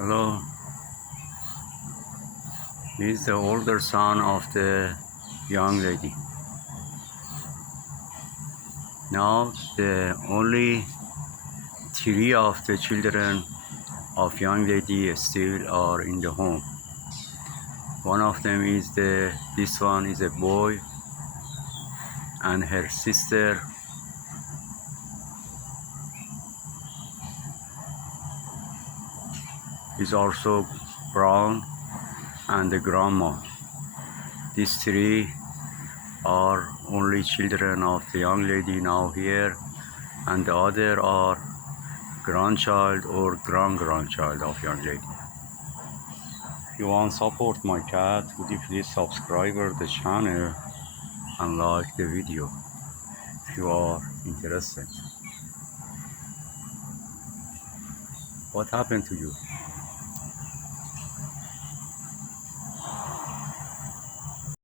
Hello, he's the older son of the young lady. Now the only three of the children of young lady still are in the home. One of them is this one is a boy, and her sister is also brown, and the grandma. These three are only children of the young lady now here, and the other are grandchild or grand-grandchild of young lady. If you want to support my cat, would you please subscribe the channel and like the video if you are interested. What happened to you?